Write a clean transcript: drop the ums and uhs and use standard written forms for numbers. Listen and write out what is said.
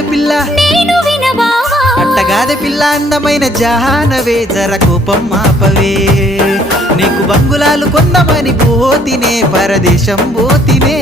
అట్టగాదే పిల్ల నేను వినబావా అట్టగాదే పిల్ల అందమైన జహానవే జర కోపం మాపవే నీకు బంగులాలు కొందమని పోతినే పరదేశం పోతినే